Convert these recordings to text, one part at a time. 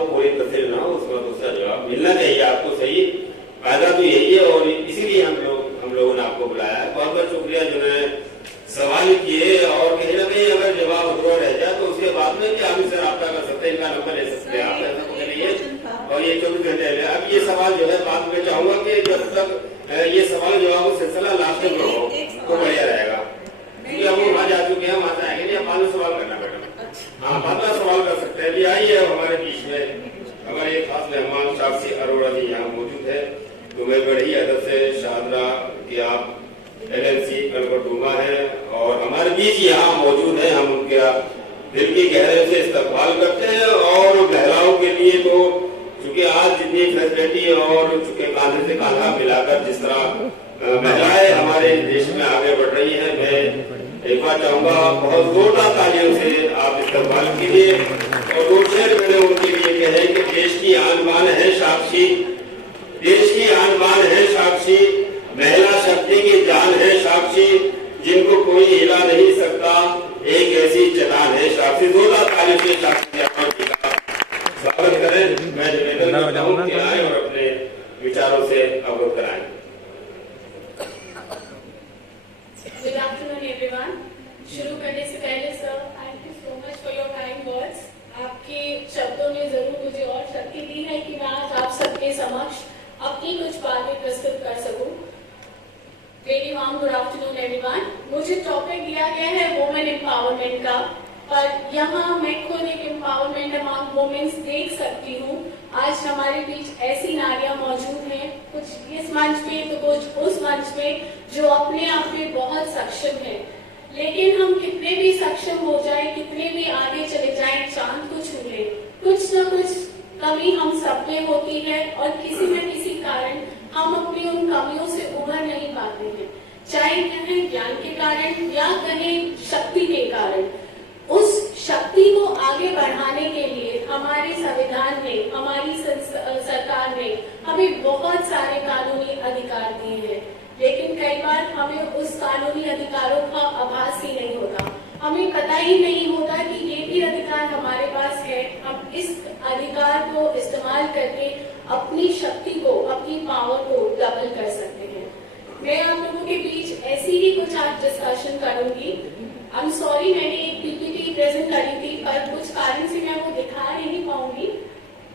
को पूरी तस्वीर ना हो, उसका दूसरा जवाब मिलना चाहिए आपको। सही फायदा तो यही है और इसीलिए हम लोगों ने आपको बुलाया है। बहुत बहुत शुक्रिया जिन्होंने सवाल किए और कहीं ना कहीं अगर जवाब अधूरा रह जाए तो उसके बाद में कि हम इससे रब्ता कर सकते हैं, इनका नंबर ले सकते हैं आप, ऐसा कुछ नहीं है। और ये 24 घंटे में अब ये सवाल जो है बाद में चाहूंगा कि जब तक ये सवाल जवाब सिलसिला लास्ट में हो तो बढ़िया रहेगा, क्योंकि हम वहाँ जा चुके हैं, वहां से आएंगे नहीं। आप बाद में सवाल करना मैडम, हाँ बाद में सवाल कर सकते हैं। अभी आइए हमारे बीच में हमारे खास मेहमान साक्षी अरोड़ा जी यहाँ मौजूद है। तो मैं बड़े ही अदब से शाहदरा कि आप LLC कलकत्ता है और हमारे बीच यहाँ मौजूद है। हम उनके दिल की गहराई से इस्तकबाल करते हैं। और महिलाओं के लिए तो चूंकि आज जितनी फैसिलिटी और चूंकि कांधे से कांधा मिलाकर जिस तरह महिलाएं हमारे देश में आगे बढ़ रही हैं, मैं एक बार चाहूंगा बहुत जोरदार तालियों से आप इस्तकबाल कीजिए। और दो शेर मैंने उनके लिए कहे कि देश की आन बान है साक्षी, देश की आन बान है साक्षी, महिला शक्ति की जान है साक्षी, जिनको कोई हिला नहीं सकता, एक ऐसी चट्टान है साक्षी। जोरदार तालियों से साक्षी का स्वागत करें। मैं निवेदन करता हूं कि आए और अपने विचारों से अवगत कराएं। Good afternoon everyone. शुरू करने से पहले sir thank you so much for your kind words. आपके शब्दों ने जरूर मुझे और शक्ति दी है कि मैं आज आप सबके समक्ष अपनी कुछ बातें प्रस्तुत कर सकूं। Very warm good afternoon everyone. मुझे टॉपिक दिया गया है वुमेन एम्पावरमेंट का, पर यहाँ मैं खुद एक एम्पावरमेंट अमंग वुमेन्स देख सकती हूँ। आज हमारे बीच ऐसी नारियां मौजूद हैं, कुछ इस मंच पे तो कुछ उस मंच पे, जो अपने आप में बहुत सक्षम है। लेकिन हम कितने भी सक्षम हो जाए, कितने भी आगे चले जाए, चांद को छू ले, कुछ न कुछ कमी हम सब में होती है और किसी न किसी कारण हम अपनी उन कमियों से उभर नहीं पाते हैं, चाहे कहें ज्ञान के कारण या कहें शक्ति के कारण। उस शक्ति को आगे बढ़ाने के लिए हमारे संविधान ने, हमारी सरकार ने हमें बहुत सारे कानूनी अधिकार दिए हैं, लेकिन कई बार हमें उस कानूनी अधिकारों का आभास ही नहीं होता। हमें पता ही नहीं होता कि ये भी अधिकार हमारे पास है। हम इस अधिकार को इस्तेमाल करके अपनी शक्ति को, अपनी पावर को डबल कर सकते हैं। मैं आप लोगों के बीच ऐसी ही कुछ आज डिस्कशन करूंगी। आई एम सॉरी, मैंने एक PPT प्रेजेंट करी थी, पर कुछ कारण से मैं वो दिखा नहीं पाऊंगी,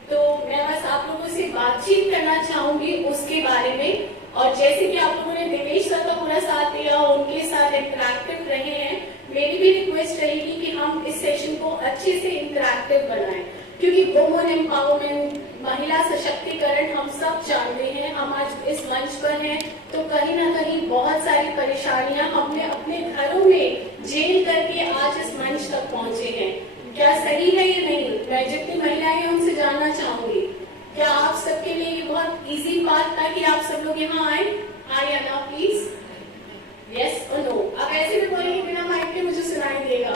तो मैं बस आप लोगों से बातचीत करना चाहूंगी उसके बारे में। और जैसे कि आप लोगों ने दिनेश सर का पूरा साथ दिया, उनके साथ इंटरैक्टिव रहे हैं, मेरी भी रिक्वेस्ट रहेगी कि हम इस सेशन को अच्छे से इंटरैक्टिव बनाएं, क्योंकि वुमेन एम्पावरमेंट, महिला सशक्तिकरण हम सब जानते हैं। हम आज इस मंच पर हैं तो कहीं ना कहीं बहुत सारी परेशानियां हमने अपने घरों में झेल करके आज इस मंच तक पहुंचे हैं। क्या सही है या नहीं? मैं जितनी महिलाएं हैं उनसे जानना चाहूंगी, क्या आप सबके लिए ये बहुत इजी बात था कि आप सब लोग यहाँ आए? हाँ या ना प्लीज, यस और नो। अब ऐसे भी बोलेंगे बिना माइक के, मुझे सुनाई देगा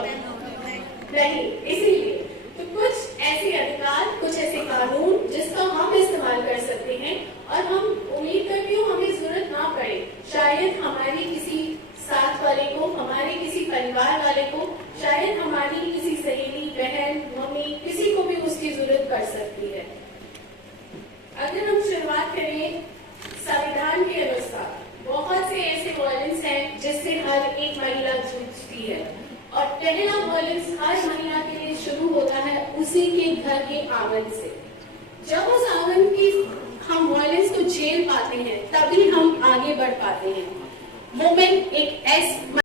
नहीं। इसीलिए तो कुछ ऐसे अधिकार, कुछ ऐसे कानून जिसका हम इस्तेमाल कर सकते हैं, और हम उम्मीद करती हूँ हमें जरूरत ना पड़े, शायद हमारी किसी साथ वाले को, हमारे किसी परिवार वाले को, शायद हमारी किसी सहेली, बहन, मम्मी, किसी को भी उसकी जरूरत पड़ सकती है। अगर हम शुरुआत करें संविधान के अनुसार, बहुत से ऐसे वायलेंस हैं जिससे हर एक महिला जूझती है, और पहला वायलेंस हर महिला के लिए शुरू होता है उसी के घर के आंगन से। जब उस आंगन की हम वायलेंस को झेल पाते हैं, तभी हम आगे बढ़ पाते हैं। वुमेन एक